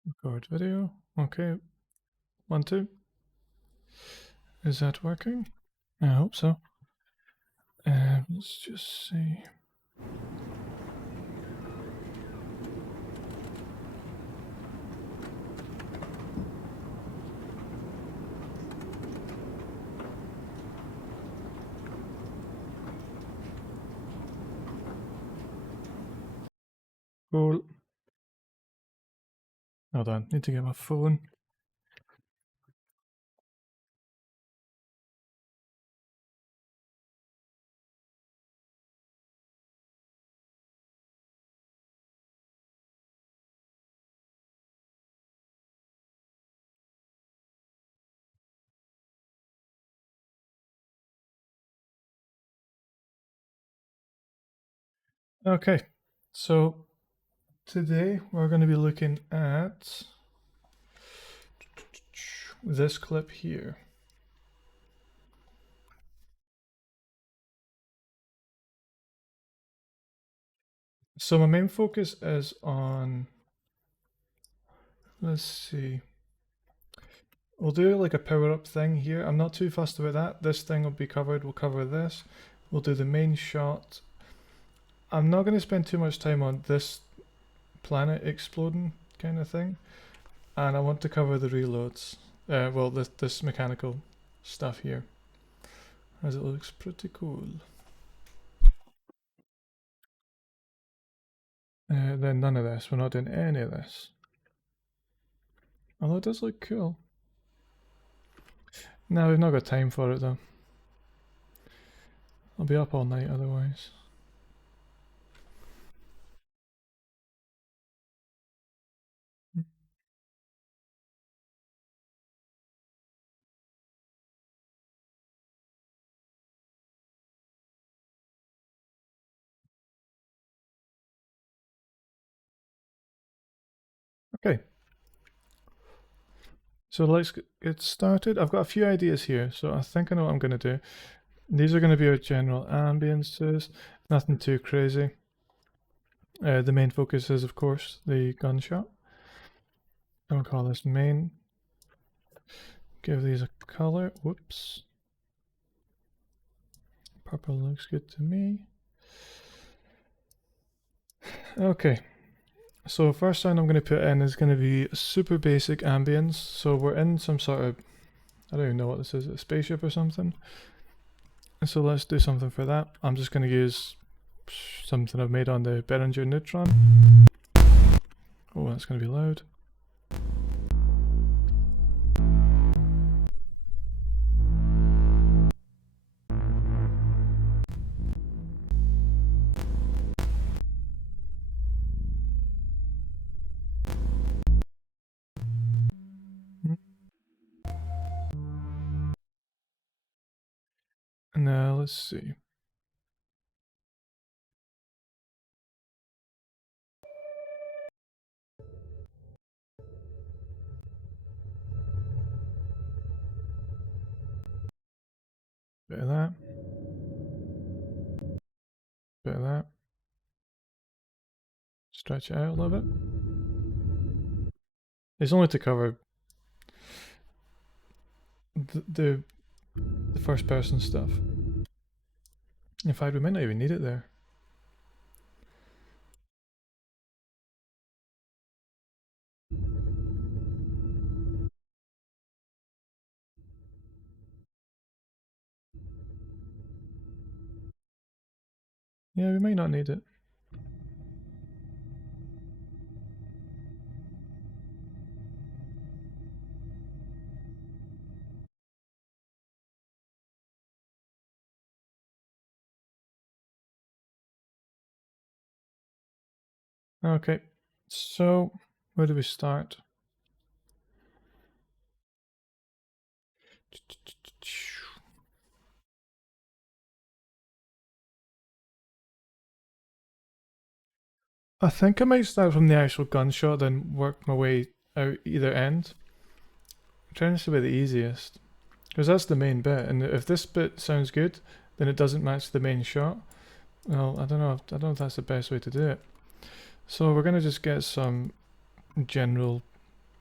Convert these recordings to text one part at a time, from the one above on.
Record video. Okay. 1, 2. Is that working? I hope so. Let's just see. Cool. Hold on, need to get my phone. Okay, so today we're going to be looking at this clip here. So my main focus is on, let's see, we'll do like a power up thing here. I'm not too fussed about that. This thing will be covered, we'll cover this. We'll do the main shot. I'm not going to spend too much time on this planet exploding kind of thing. And I want to cover the reloads. Well, this mechanical stuff here, as it looks pretty cool. Then none of this. We're not doing any of this. Although it does look cool. No, we've not got time for it though. I'll be up all night otherwise. Okay. So let's get started. I've got a few ideas here, so I think I know what I'm going to do. These are going to be our general ambiences, nothing too crazy. The main focus is, of course, the gunshot. I'll call this main. Give these a color. Whoops. Purple looks good to me. Okay. So first sound I'm going to put in is going to be super basic ambience. So we're in some sort of, I don't even know what this is, a spaceship or something. So let's do something for that. I'm just going to use something I've made on the Behringer Neutron. Oh, that's going to be loud. Now let's see. Bit of that. Bit of that. Stretch it out a little bit. It's only to cover the first person stuff. In fact, we might not even need it there. Yeah, we might not need it. Okay, so where do we start? I think I might start from the actual gunshot, then work my way out either end. I'm trying to see where the easiest, because that's the main bit, and if this bit sounds good, then it doesn't match the main shot. Well, I don't know if that's the best way to do it. So we're gonna just get some general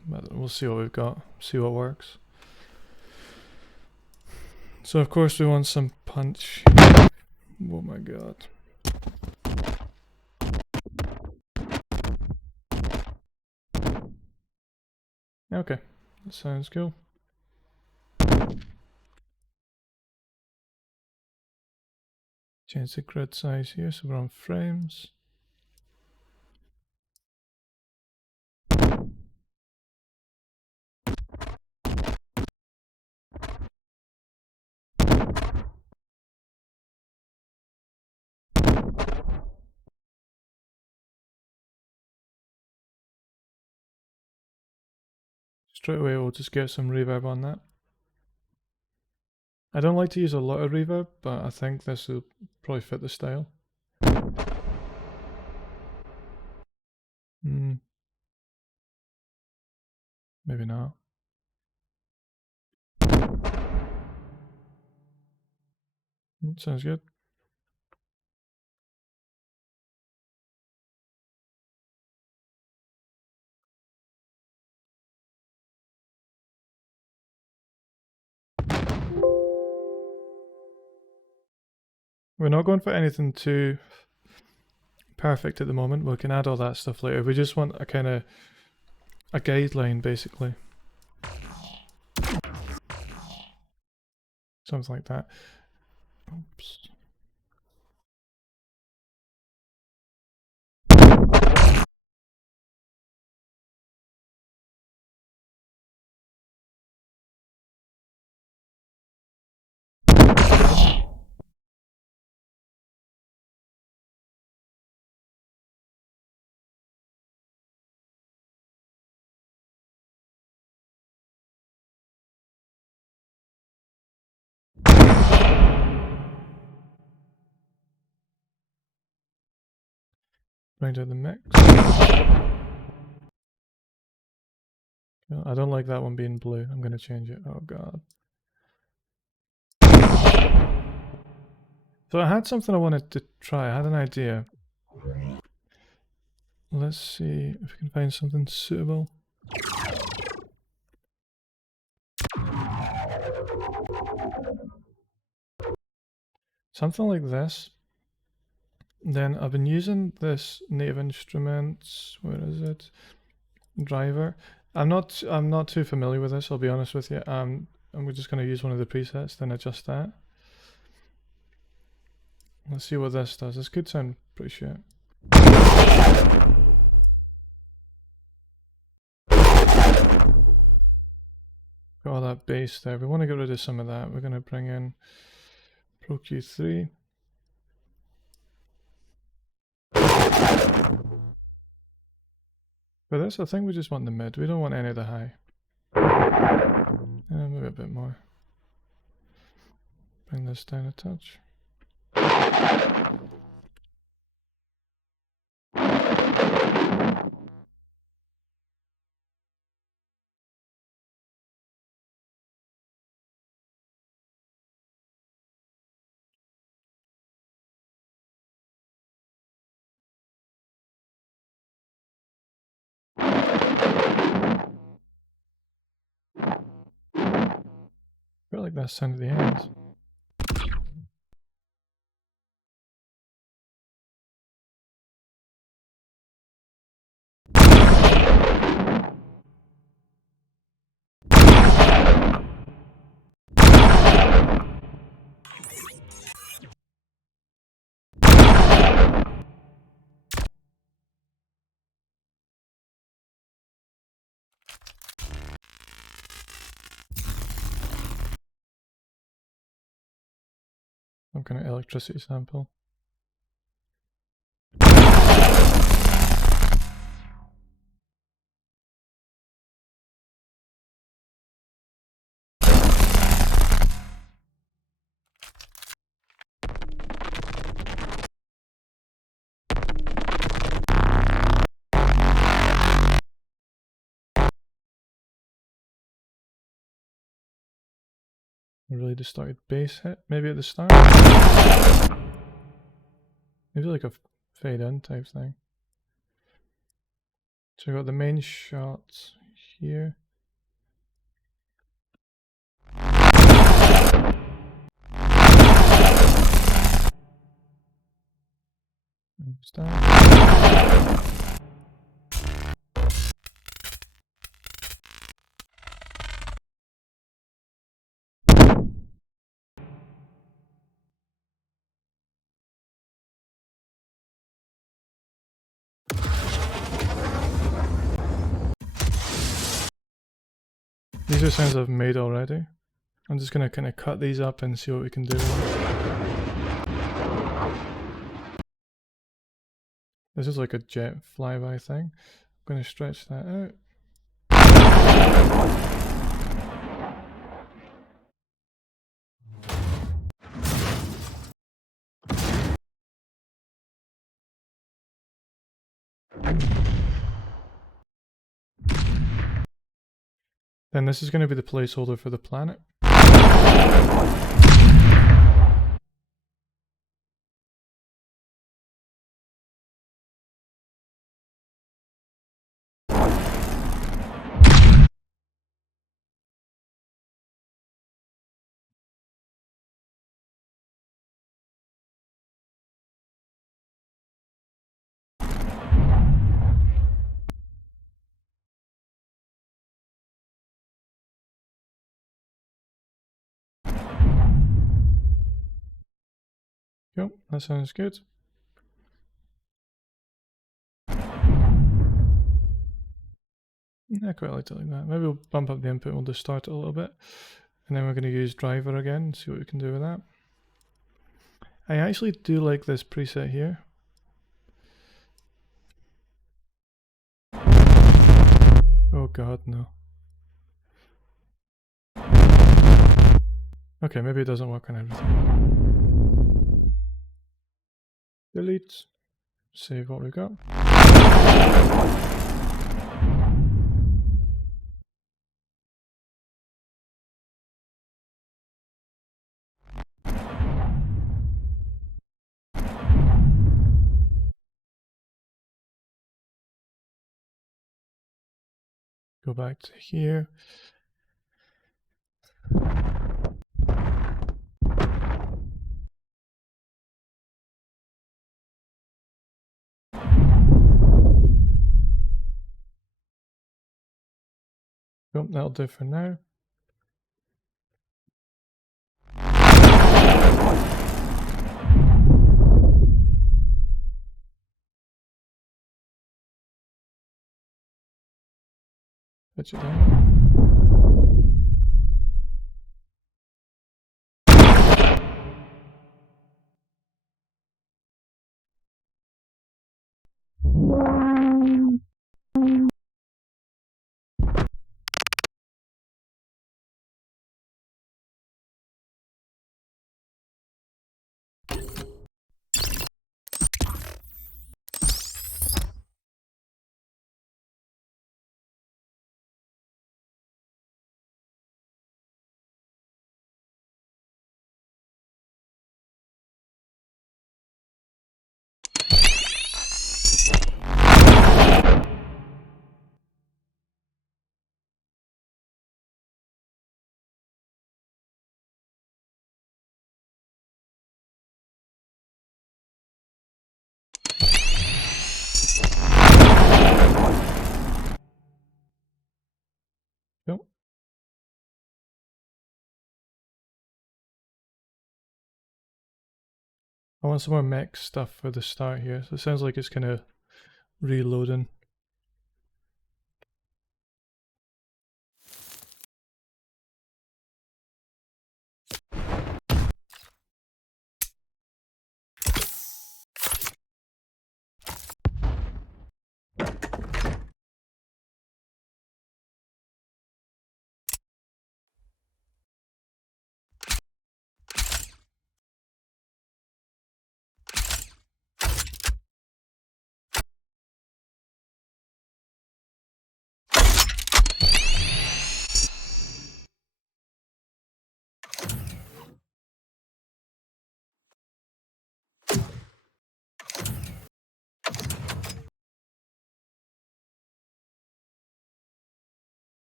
But we'll see what we've got, see what works. So of course we want some punch. Oh my god. Okay, that sounds cool. Change the grid size here so we're on frames. Straight away we'll just get some reverb on that. I don't like to use a lot of reverb, but I think this will probably fit the style. Maybe not. Sounds good. We're not going for anything too perfect at the moment. We can add all that stuff later. We just want a kind of a guideline, basically. Something like that. Oops. Bring down the mix. I don't like that one being blue. I'm going to change it. Oh god. So I had something I wanted to try. I had an idea. Let's see if we can find something suitable. Something like this. Then I've been using this Native Instruments, where is it? Driver. I'm not too familiar with this, I'll be honest with you. And we're just going to use one of the presets, then adjust that. Let's see what this does. This could sound pretty shit. Got all that bass there. We want to get rid of some of that. We're going to bring in Pro Q3. For this, I think we just want the mid. We don't want any of the high. Maybe a bit more. Bring this down a touch. I feel like that's sound of the end. Some kind of electricity sample. A really distorted bass hit, maybe at the start. Maybe like a fade in type thing. So we got the main shot here. Understand? These are sounds I've made already. I'm just going to kind of cut these up and see what we can do. This is like a jet flyby thing. I'm going to stretch that out. Then this is going to be the placeholder for the planet. Yep, that sounds good. I quite like it like that. Maybe we'll bump up the input and we'll distort it a little bit. And then we're going to use driver again, see what we can do with that. I actually do like this preset here. Oh god, no. Okay, maybe it doesn't work on everything. Delete. Save what we got. Go back to here. Yep, that'll do for now. Pitch it down. Yep. I want some more mech stuff for the start here. So it sounds like it's kind of reloading.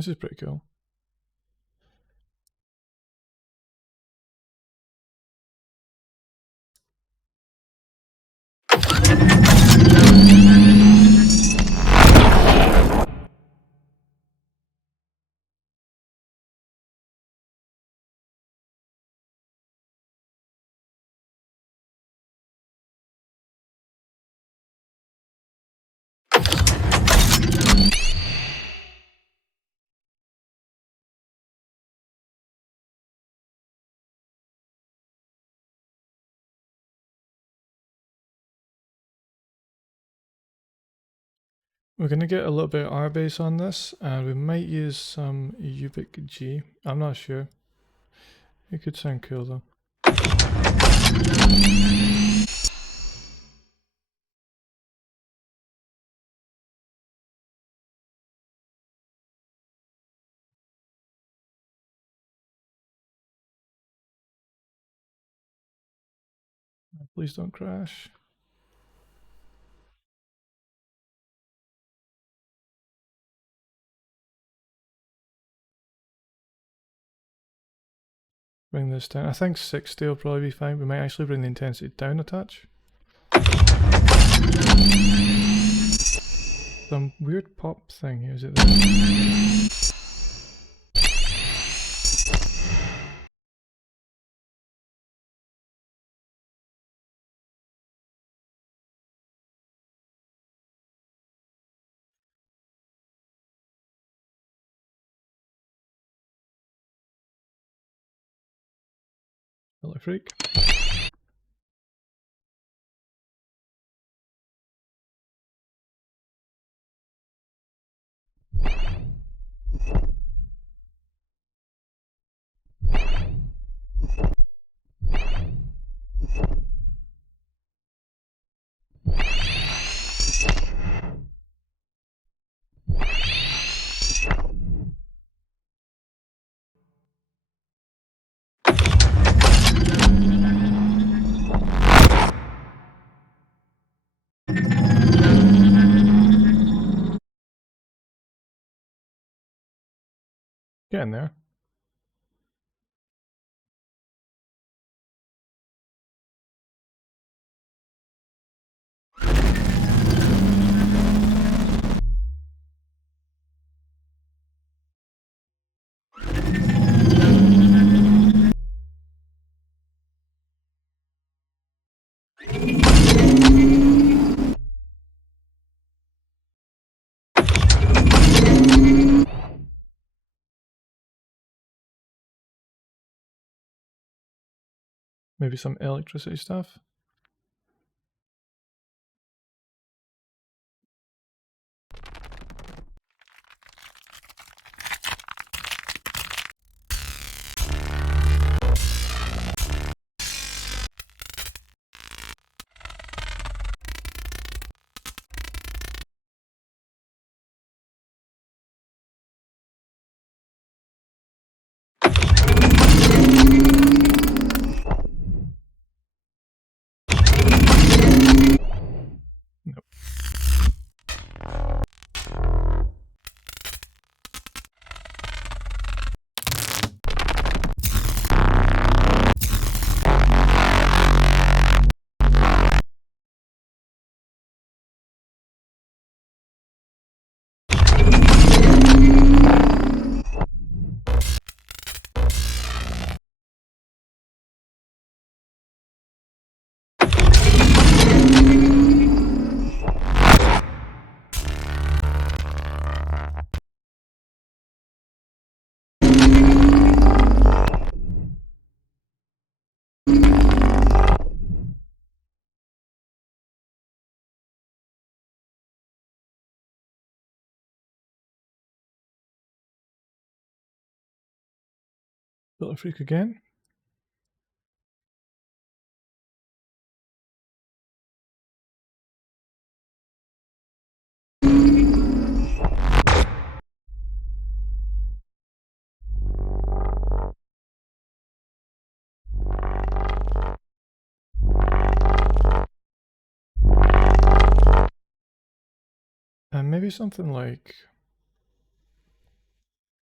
This is pretty cool. We're going to get a little bit of R bass on this, and we might use some BFG. I'm not sure. It could sound cool though. Please don't crash. Bring this down. I think 60 will probably be fine. We might actually bring the intensity down a touch. Some weird pop thing here, is it this? Hello, freak. Get in there. Maybe some electricity stuff. Nope. Little freak again. And maybe something like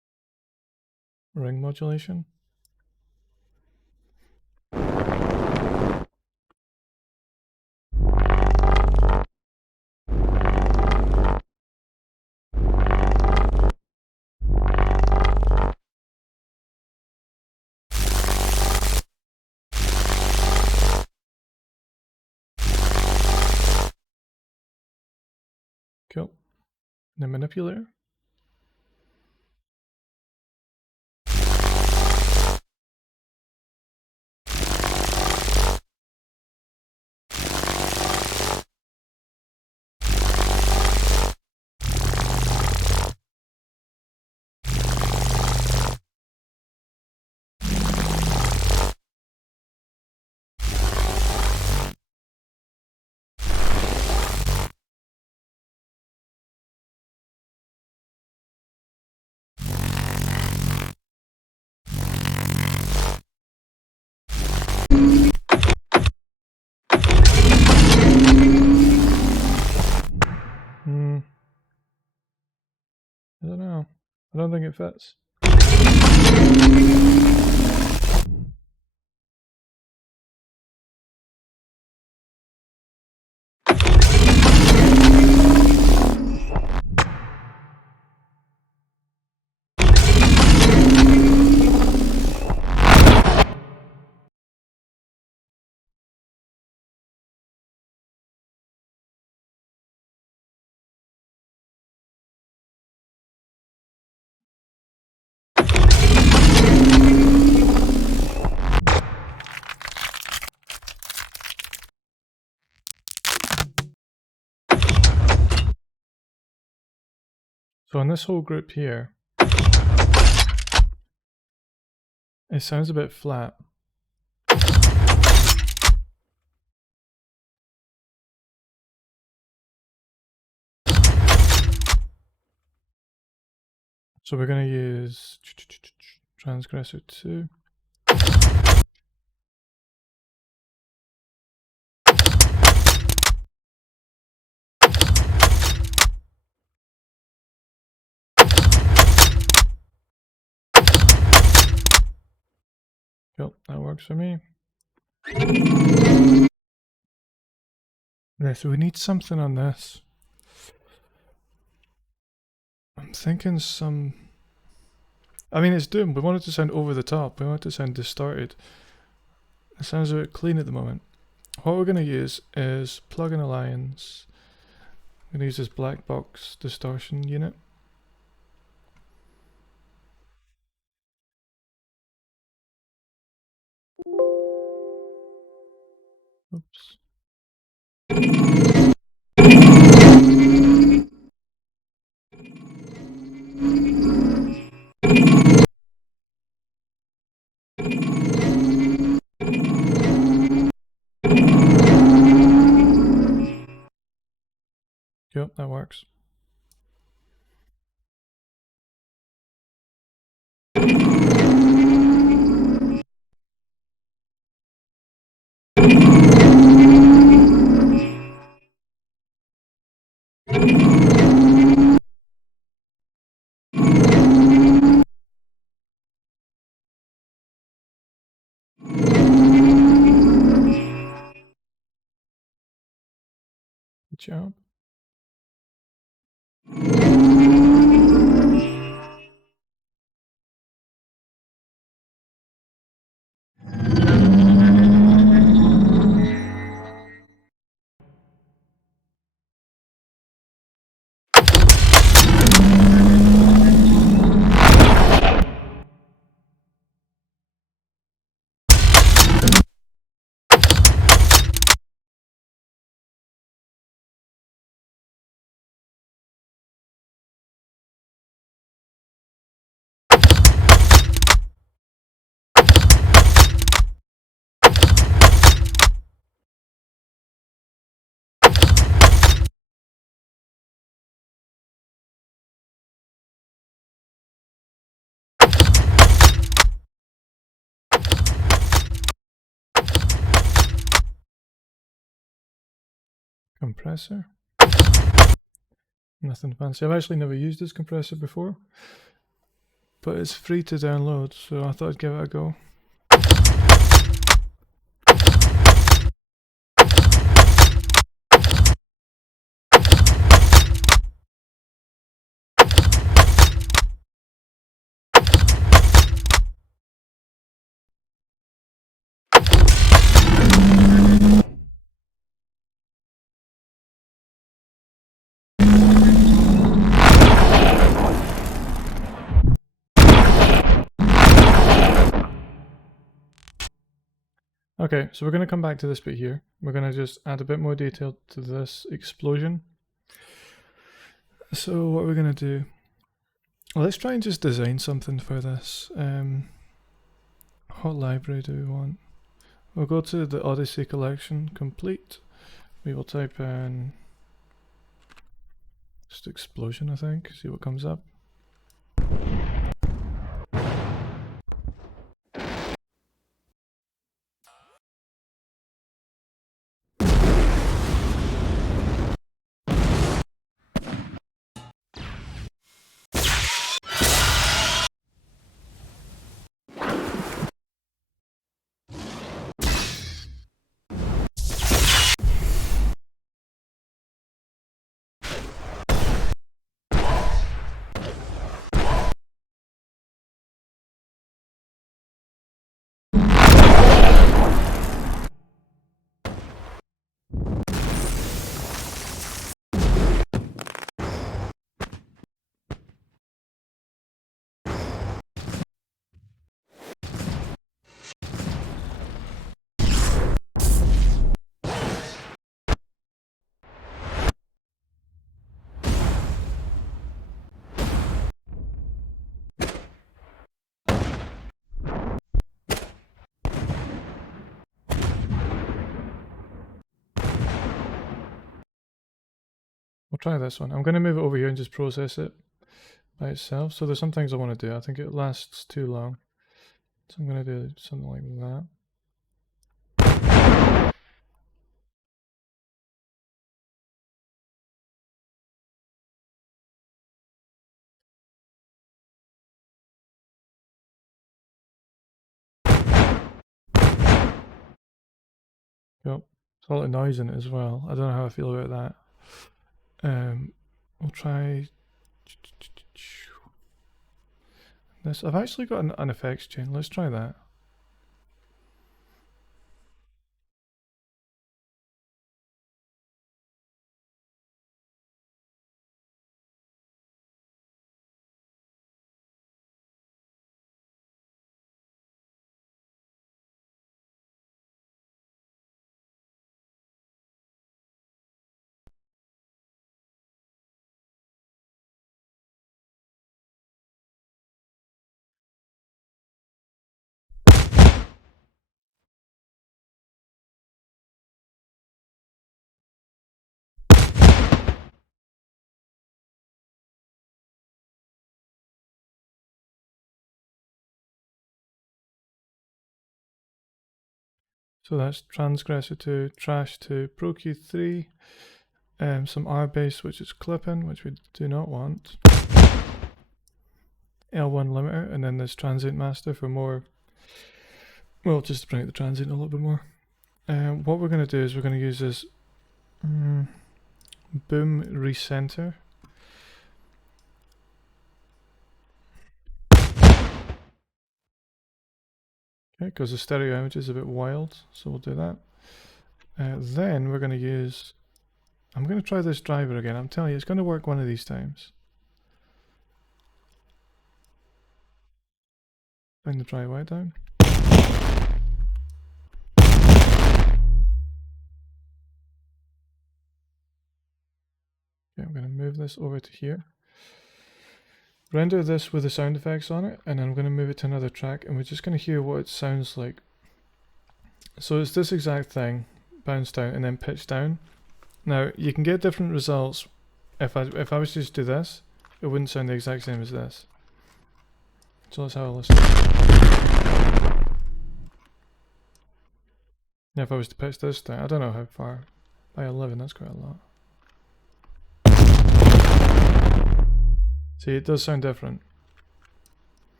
ring modulation. Cool. The manipulator. I don't know. I don't think it fits. So in this whole group here, it sounds a bit flat. So we're going to use transgressor 2. Cool, that works for me. Yeah, so we need something on this. I'm thinking some... I mean, it's doomed. We want it to sound over the top. We want it to sound distorted. It sounds a bit clean at the moment. What we're going to use is plug-in Alliance. I'm going to use this black box distortion unit. Oops. Yep, that works. Good job. Compressor. Nothing fancy. I've actually never used this compressor before. but it's free to download, so I thought I'd give it a go. Okay, so we're going to come back to this bit here. We're going to just add a bit more detail to this explosion. So what we're going to do, well, let's try and just design something for this. What library do we want? We'll go to the Odyssey collection, complete. We will type in just explosion, I think, see what comes up. We'll try this one. I'm going to move it over here and just process it by itself. So there's some things I want to do. I think it lasts too long. So I'm going to do something like that. Yep. There's a lot of noise in it as well. I don't know how I feel about that. We'll try this. I've actually got an effects chain. Let's try that. So that's transgressor 2, trash 2, ProQ 3, some R-base which is clipping, which we do not want. L1 limiter, and then this transient master for more, well, just to bring out the transient a little bit more. What we're going to do is we're going to use this boom recenter. Okay, because the stereo image is a bit wild, so we'll do that. Then we're going to use, I'm going to try this driver again. I'm telling you, it's going to work one of these times. Bring the dry white down. Okay, I'm going to move this over to here. Render this with the sound effects on it, and I'm going to move it to another track, and we're just going to hear what it sounds like. So it's this exact thing, bounce down and then pitch down. Now you can get different results. If I was to just do this, it wouldn't sound the exact same as this. So let's have a listen. Now if I was to pitch this down, I don't know how far. By 11, that's quite a lot. See, it does sound different.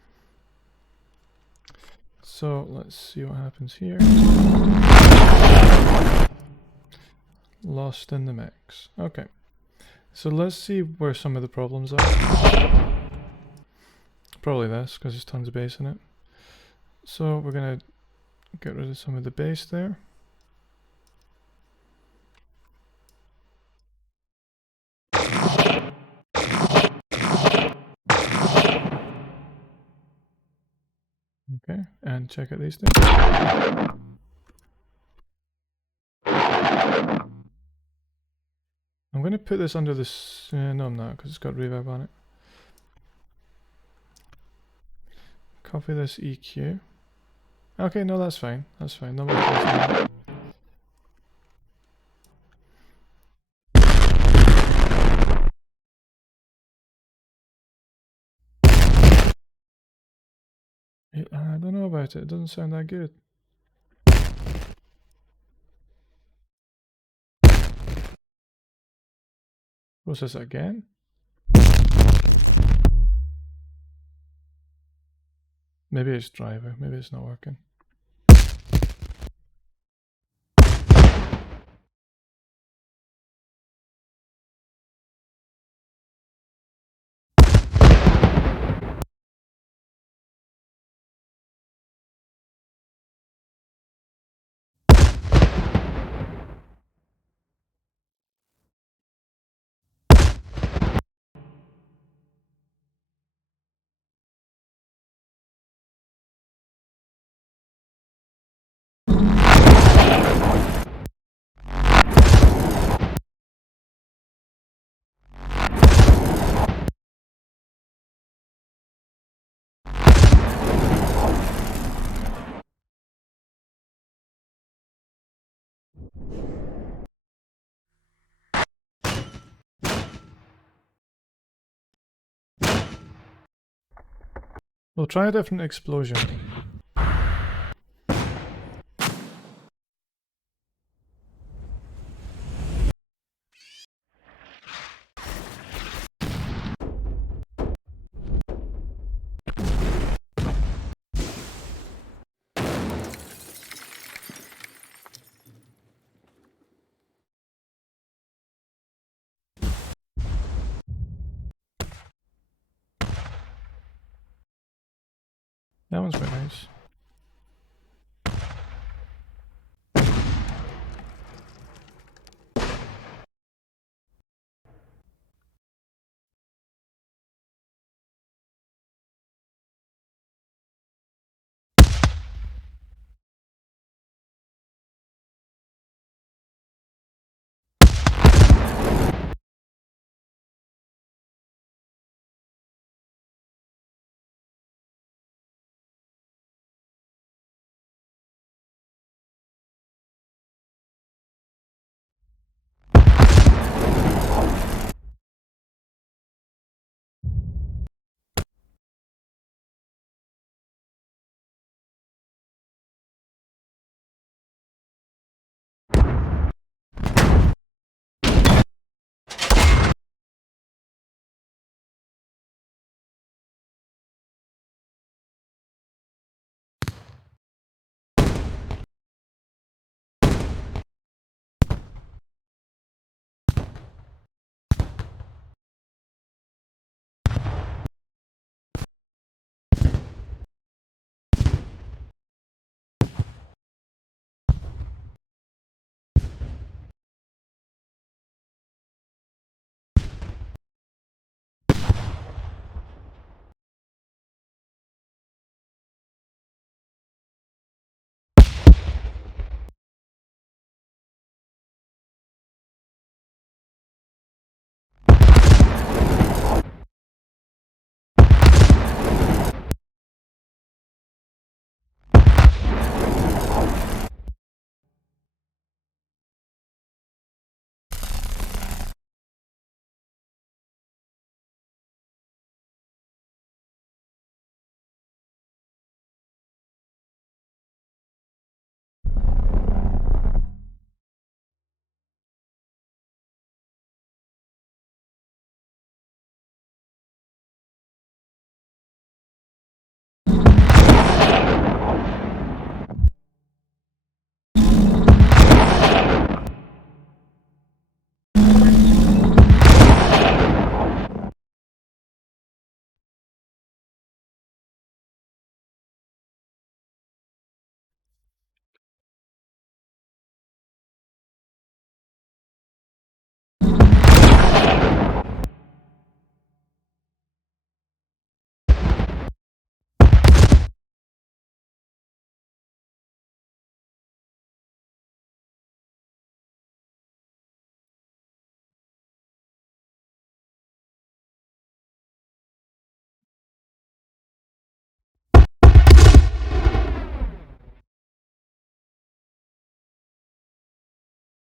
So let's see what happens here. Lost in the mix. Okay. So let's see where some of the problems are. Probably this, because there's tons of bass in it. So we're going to get rid of some of the bass there. Okay, and check out these things. I'm going to put this under this. No, I'm not, because it's got reverb on it. Copy this EQ. Okay, no, that's fine. That's fine. No more bass. I don't know about it. It doesn't sound that good. What's this again? Maybe it's driver. Maybe it's not working. We'll try a different explosion. That one's quite nice.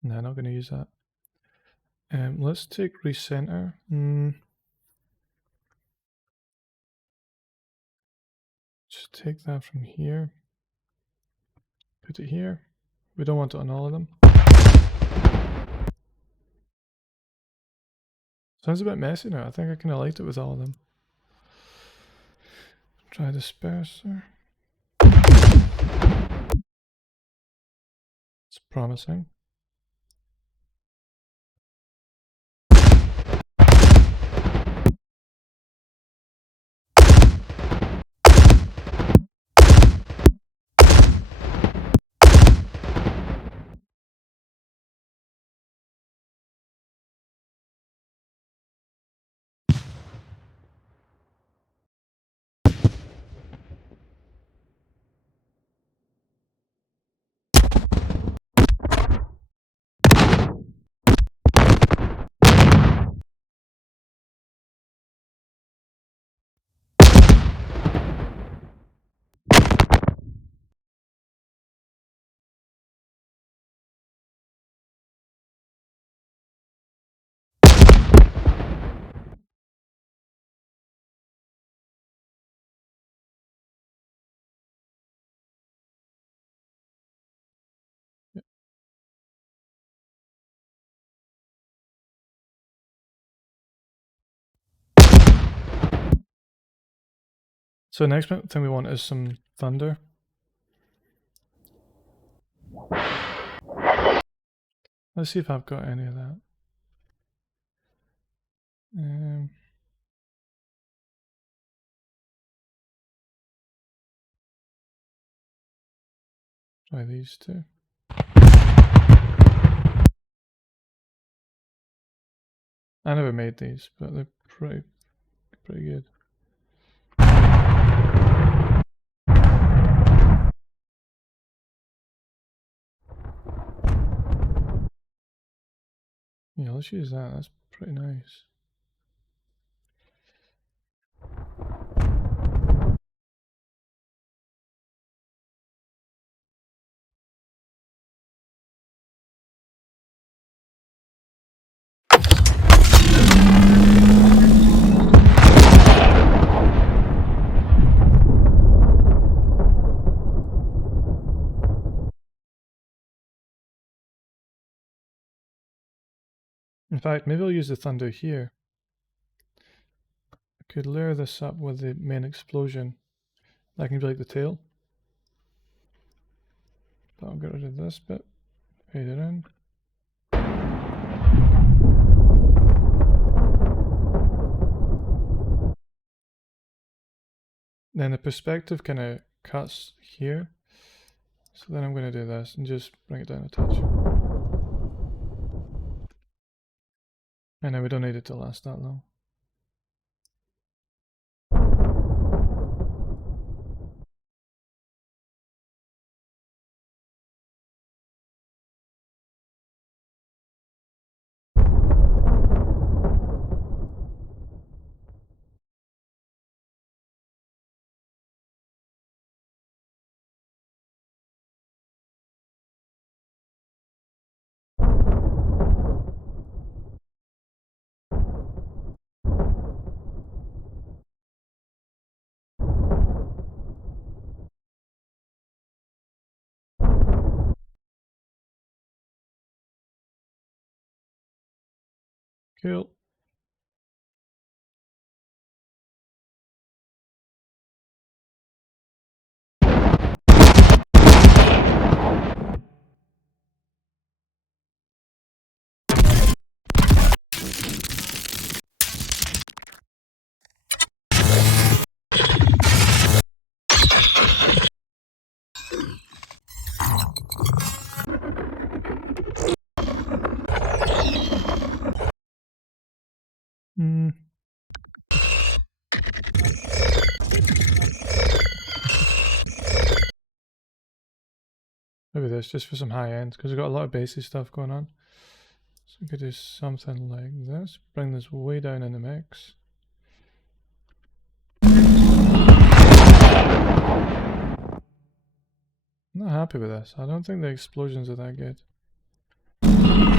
Nah, not going to use that. Let's take recenter. Just take that from here. Put it here. We don't want it on all of them. Sounds a bit messy now. I think I kind of liked it with all of them. Try disperser. It's promising. So next thing we want is some thunder. Let's see if I've got any of that. Try these two. I never made these, but they're pretty good. Yeah, let's use that. That's pretty nice. In fact, maybe I'll use the thunder here. I could layer this up with the main explosion. That can be like the tail. But I'll get rid of this bit. Fade it in. Then the perspective kind of cuts here. So then I'm going to do this and just bring it down a touch. And now we don't need it to last that long. Cool. Maybe this, just for some high end, because we've got a lot of basic stuff going on. So we could do something like this. Bring this way down in the mix. I'm not happy with this. I don't think the explosions are that good.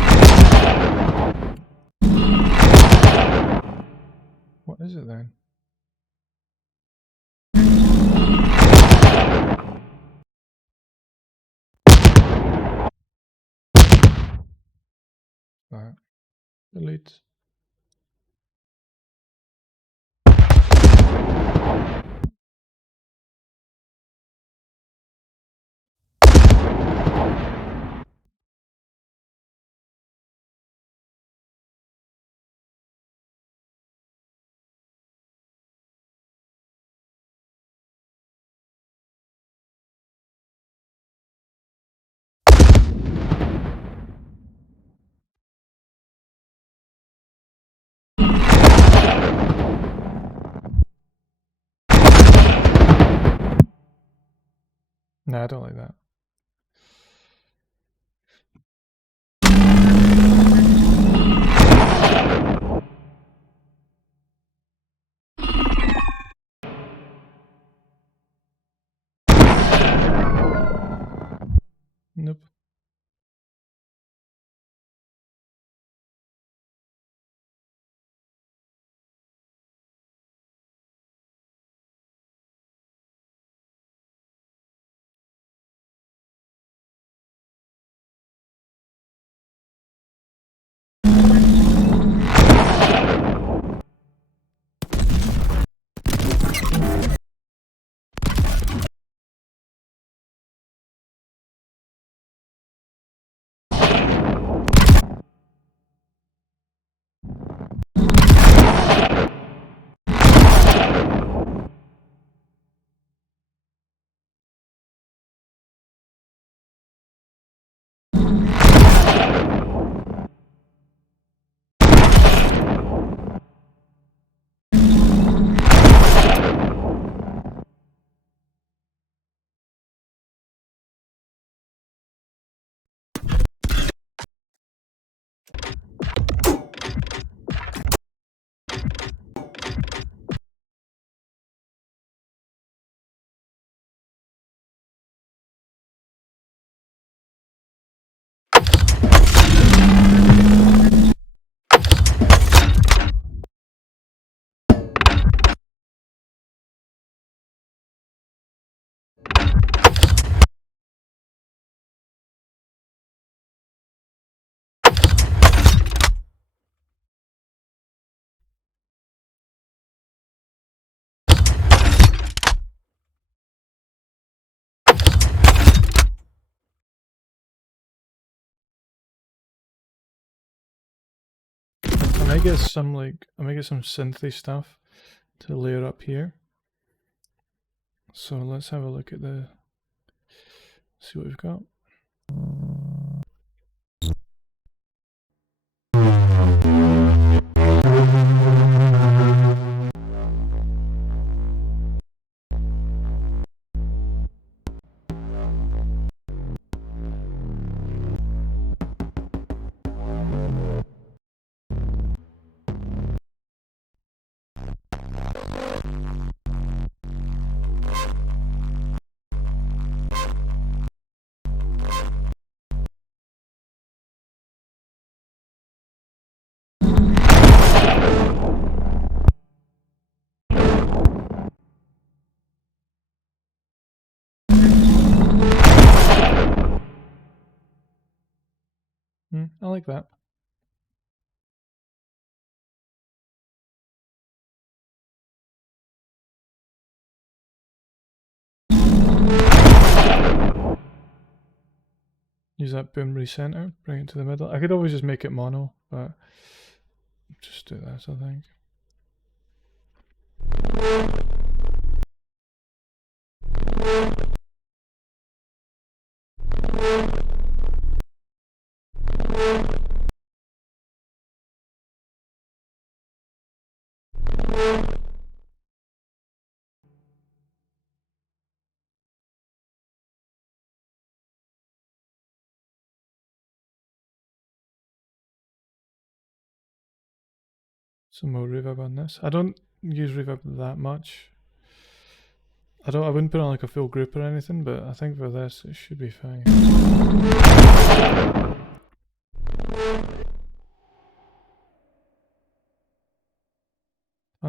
What is it then? Alright. Delete. Nah, I don't like that. Nope. I might get some synthy stuff to layer up here. So let's have a look at see what we've got. I like that. Use that boom recenter, bring it to the middle. I could always just make it mono, but just do this, I think. Some more reverb on this. I don't use reverb that much. I wouldn't put on like a full group or anything, but I think for this it should be fine.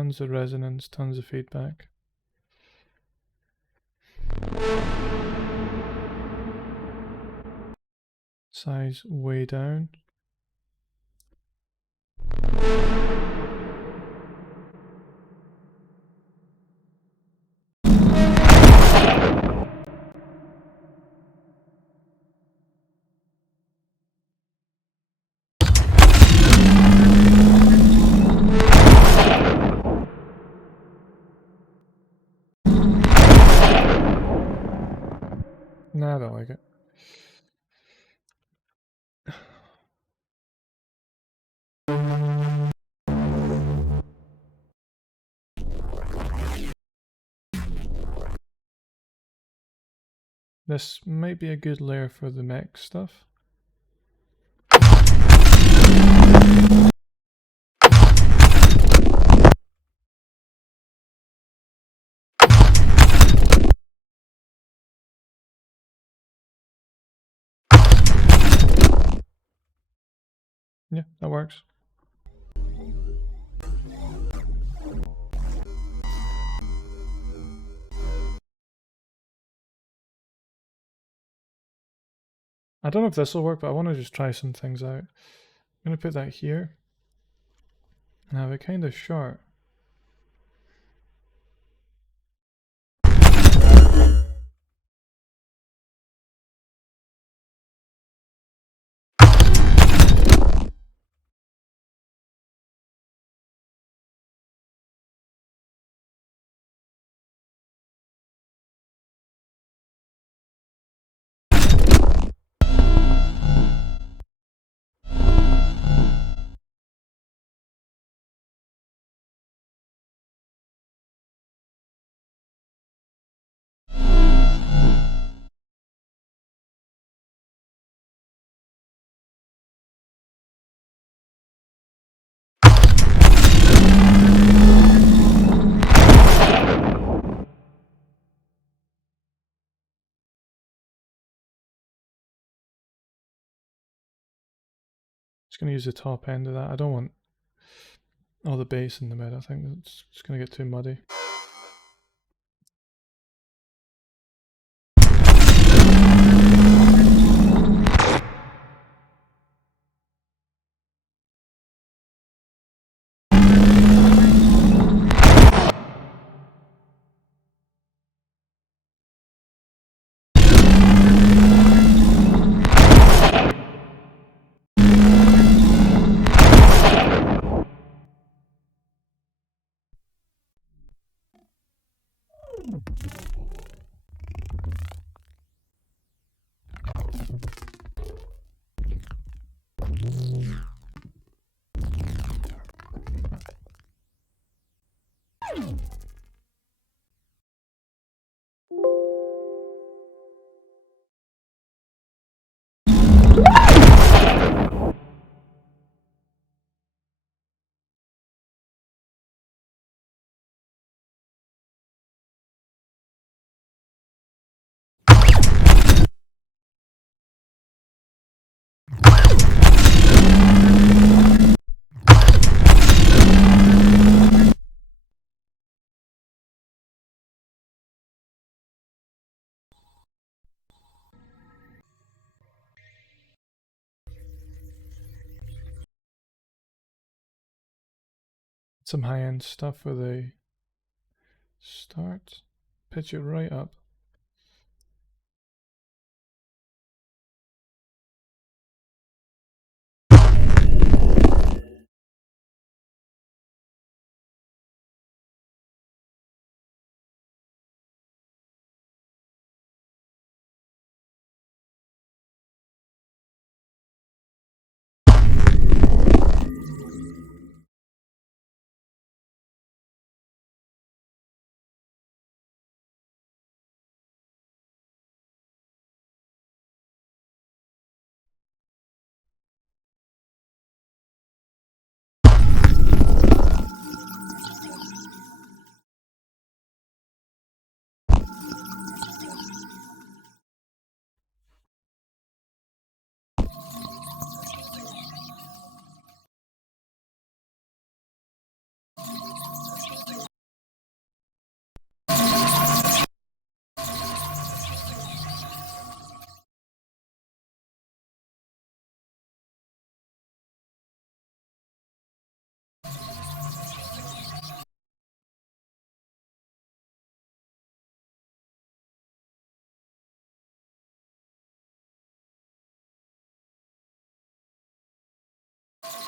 tons of resonance, tons of feedback. Size way down. Nah, I don't like it. This might be a good layer for the mech stuff. Yeah, that works. I don't know if this will work, but I want to just try some things out. I'm going to put that here and have it kind of short. Just going to use the top end of that. I don't want all the bass in the middle. I think it's just going to get too muddy. Some high-end stuff where they start, pitch it right up.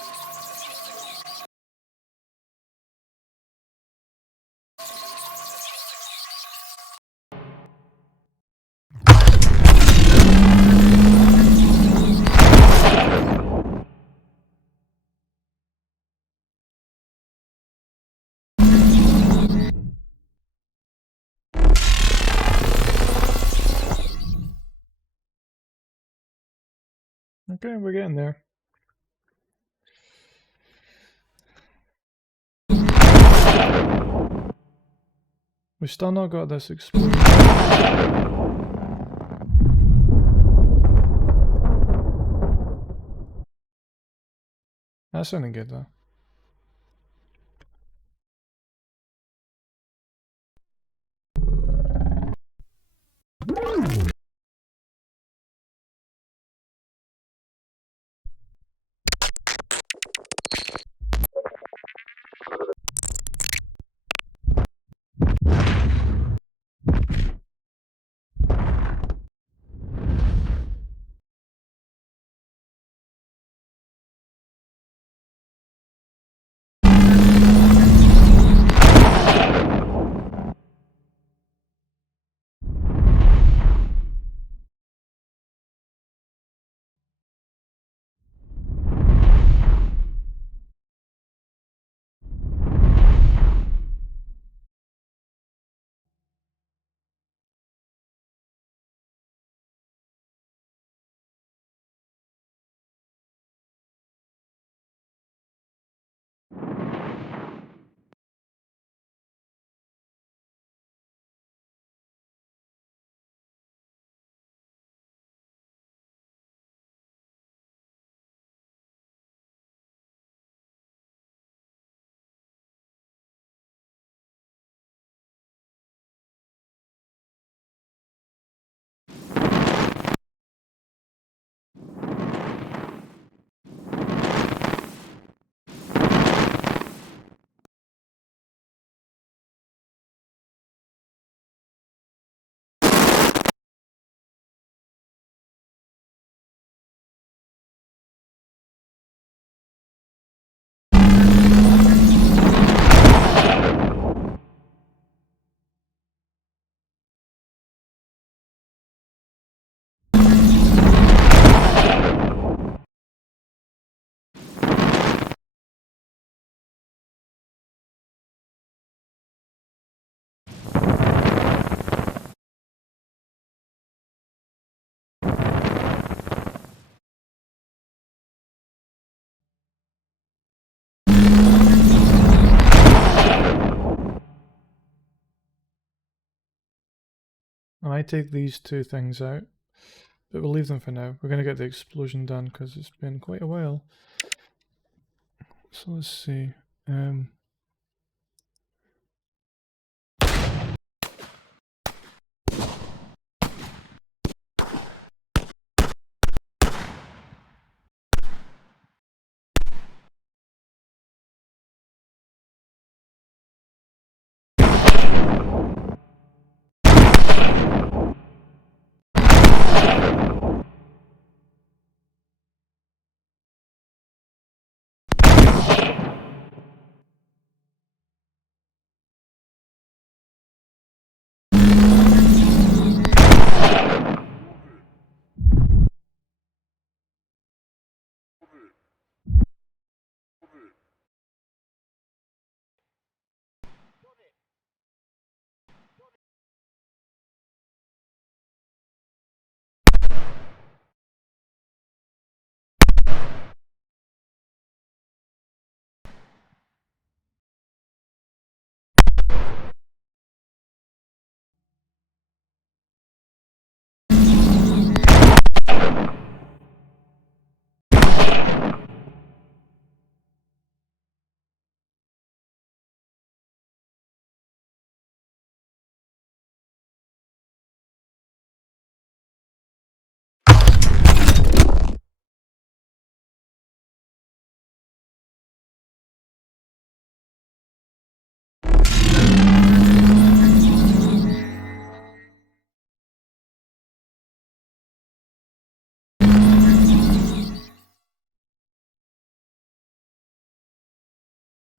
Okay, we're getting there. We've still not got this explosion. That's sounding good though. I take these two things out, but we'll leave them for now. We're going to get the explosion done because it's been quite a while. So let's see.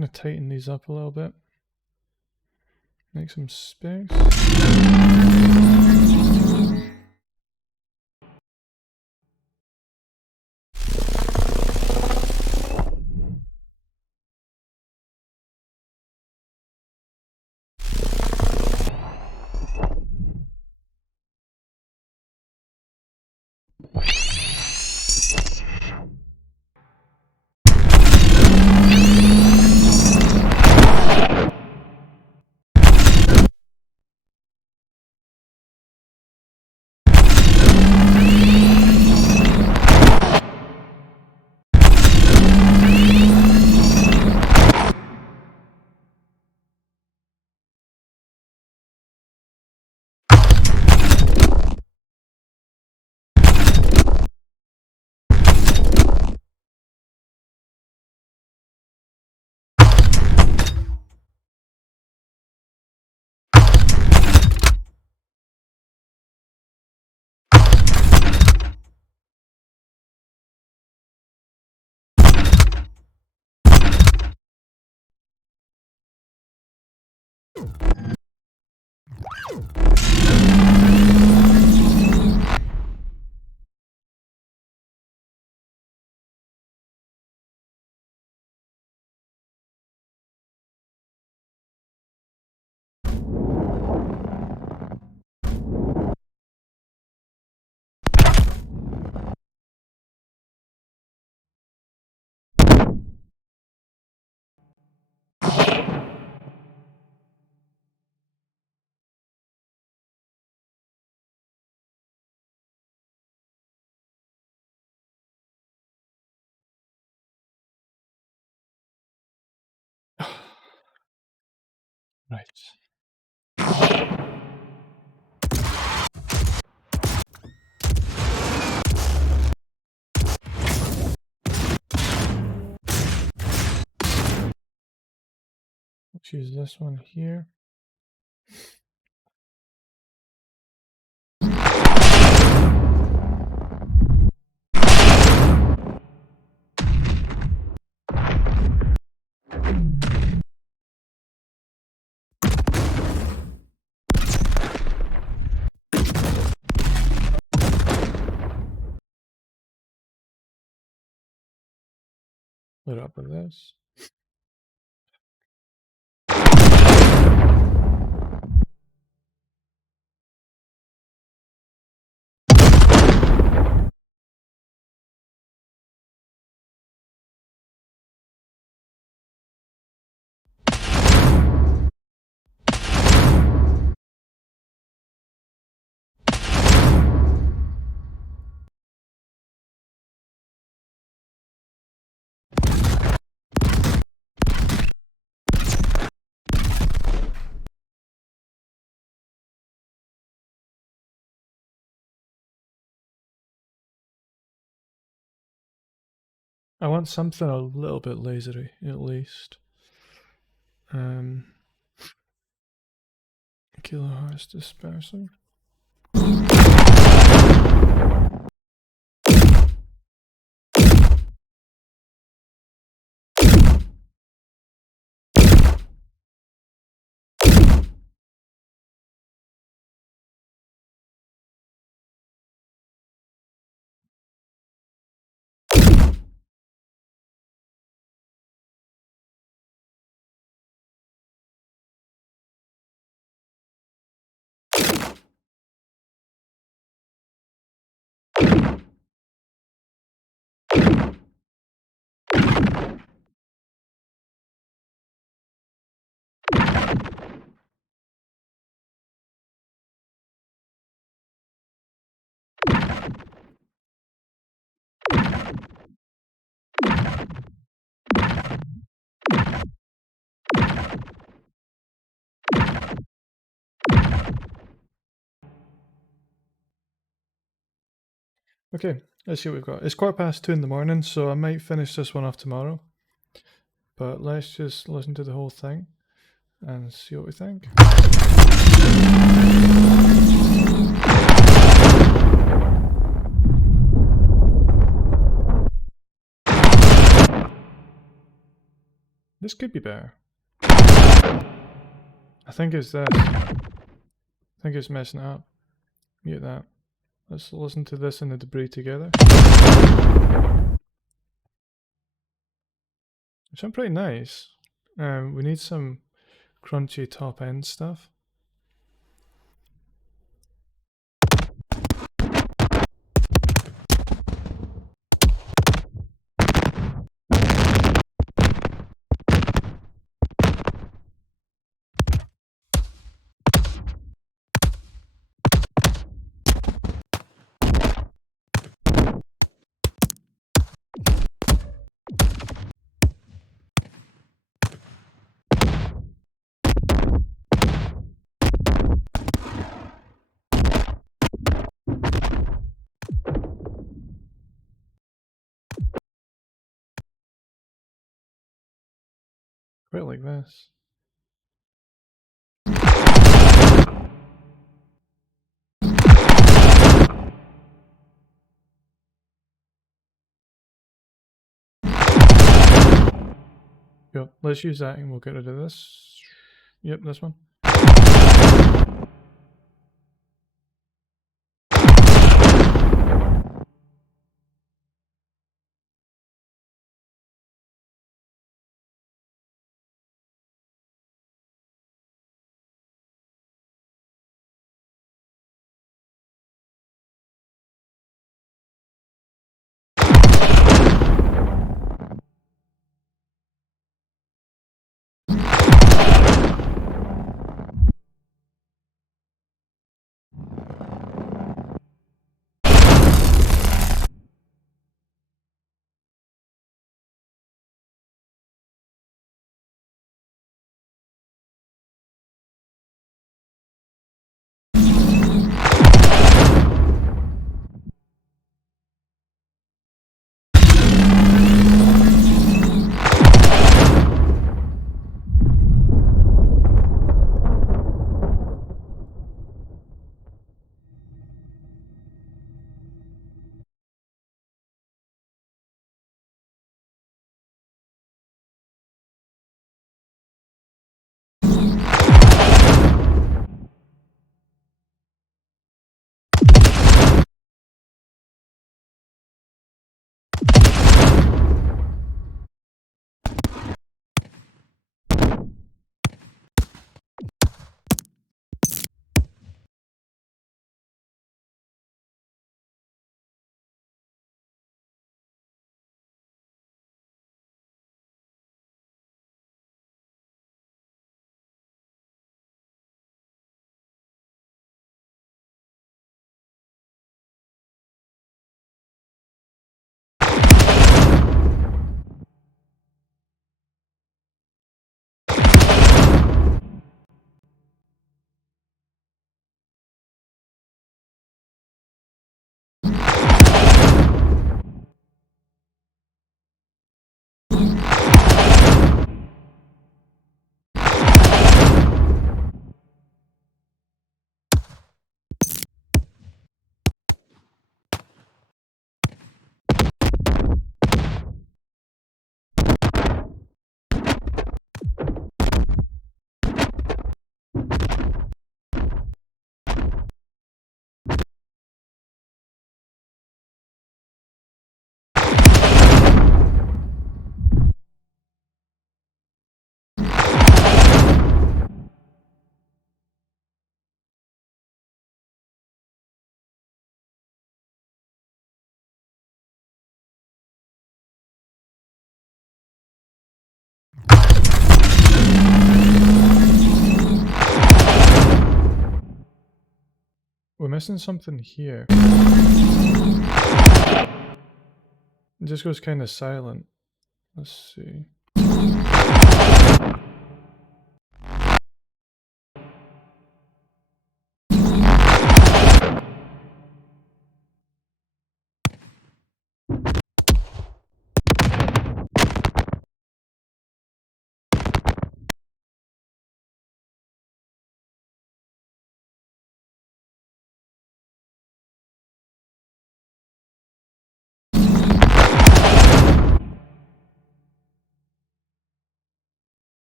going to tighten these up a little bit. Make some space. Right. Let's use this one here. Put up with this. I want something a little bit lasery, at least. Kilohertz dispersing. Okay, let's see what we've got. It's 2:15 in the morning, so I might finish this one off tomorrow. But let's just listen to the whole thing and see what we think. This could be better. I think it's this. I think it's messing it up. Mute that. Let's listen to this and the debris together. It sounds pretty nice. We need some crunchy top end stuff. Quite like this. Yep, let's use that and we'll get rid of this. Yep, this one. We're missing something here. It just goes kind of silent. Let's see.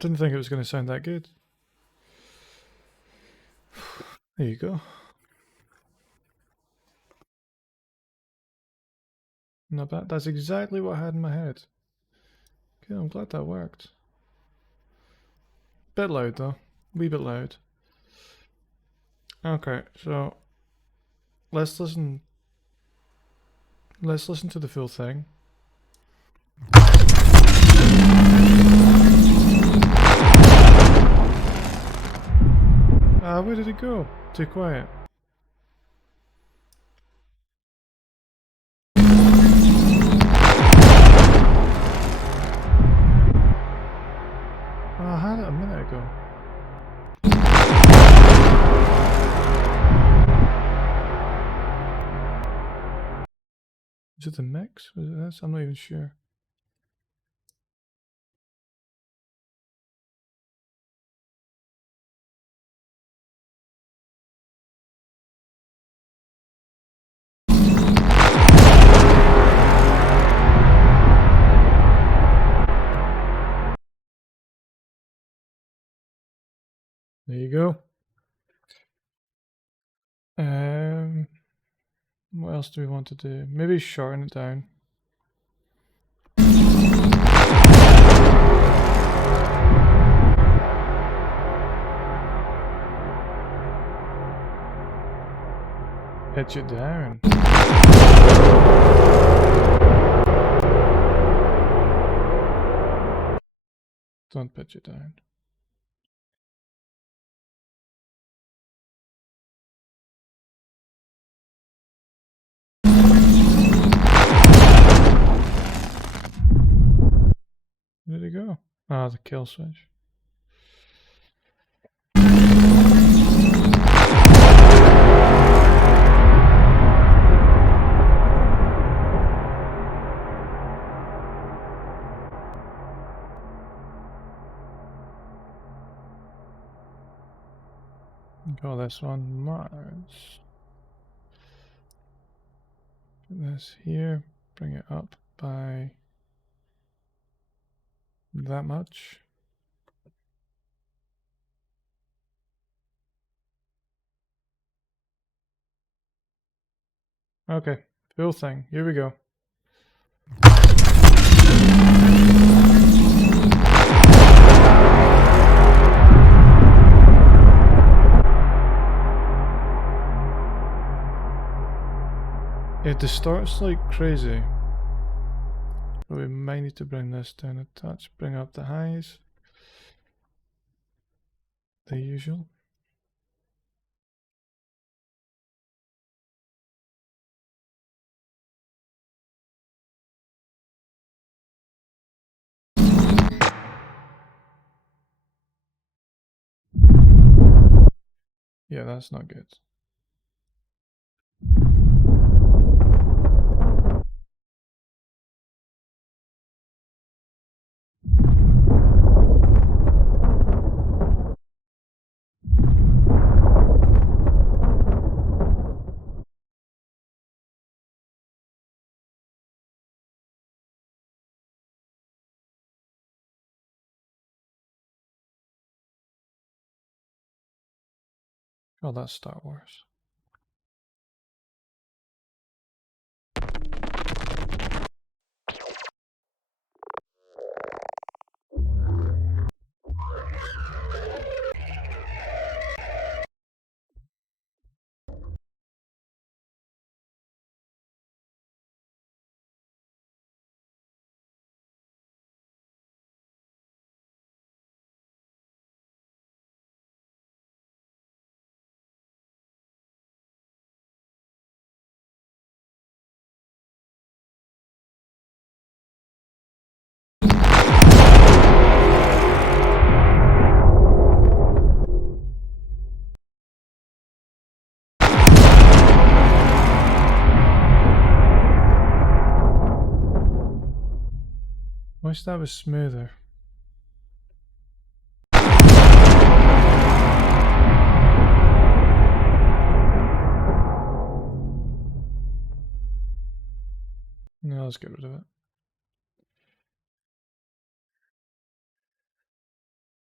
didn't think it was going to sound that good. There you go. Not bad. That's exactly what I had in my head. Okay, I'm glad that worked. Bit loud though. Wee bit loud. Okay, so let's listen to the full thing. Where did it go? Too quiet. Oh, I had it a minute ago. Is it the mix? Was it this? I'm not even sure. There you go. What else do we want to do? Maybe shorten it down. Pitch it down. Don't pitch it down. Where did it go? Ah, the kill switch. Call this one Mars. Put this here, bring it up by that much. Okay, full thing. Here we go. It distorts like crazy. But we might need to bring this down a touch, bring up the highs. The usual. Yeah, that's not good. Oh, that's Star Wars. Wish that was smoother. No, let's get rid of it.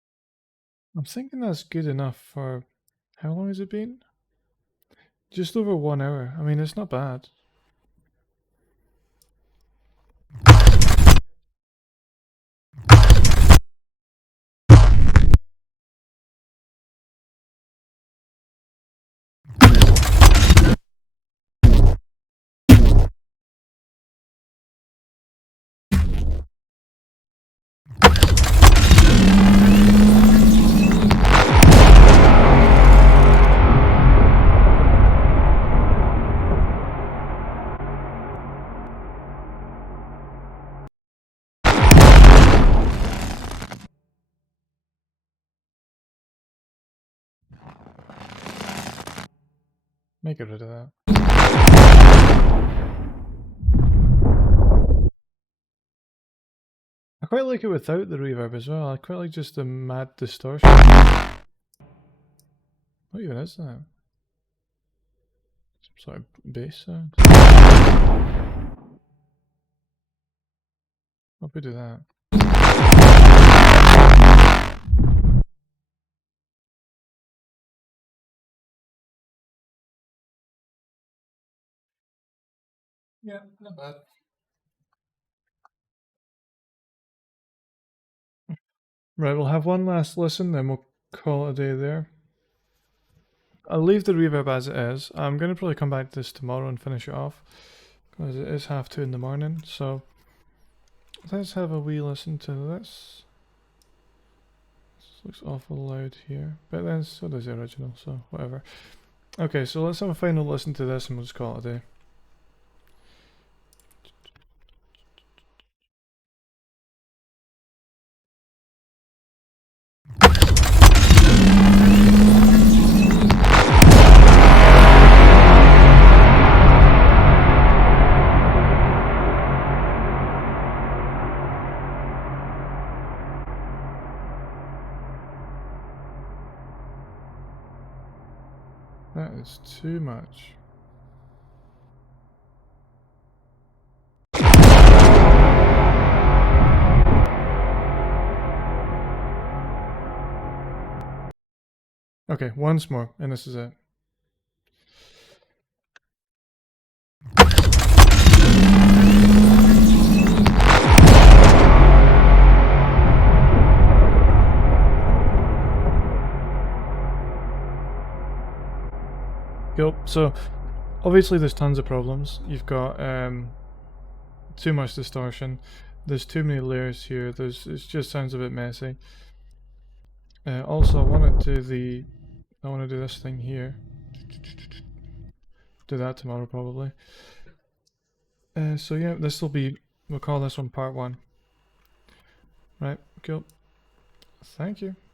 I'm thinking that's good enough for... How long has it been? Just over 1 hour. I mean, it's not bad. Make it rid of that. I quite like it without the reverb as well. I quite like just the mad distortion. What even is that? Some sort of bass sound. What if we do that? Yeah, not bad. Right, we'll have one last listen, then we'll call it a day there. I'll leave the reverb as it is. I'm going to probably come back to this tomorrow and finish it off, because it is 2:30 in the morning, so let's have a wee listen to this. This looks awful loud here, but then so does the original, so whatever. Okay, so let's have a final listen to this and we'll just call it a day. That is too much. Okay, once more, and this is it. Cool. So obviously there's tons of problems. You've got too much distortion. There's too many layers here. It just sounds a bit messy. Also, I want to do this thing here. Do that tomorrow probably. So yeah, we'll call this one part 1. Right, cool. Thank you.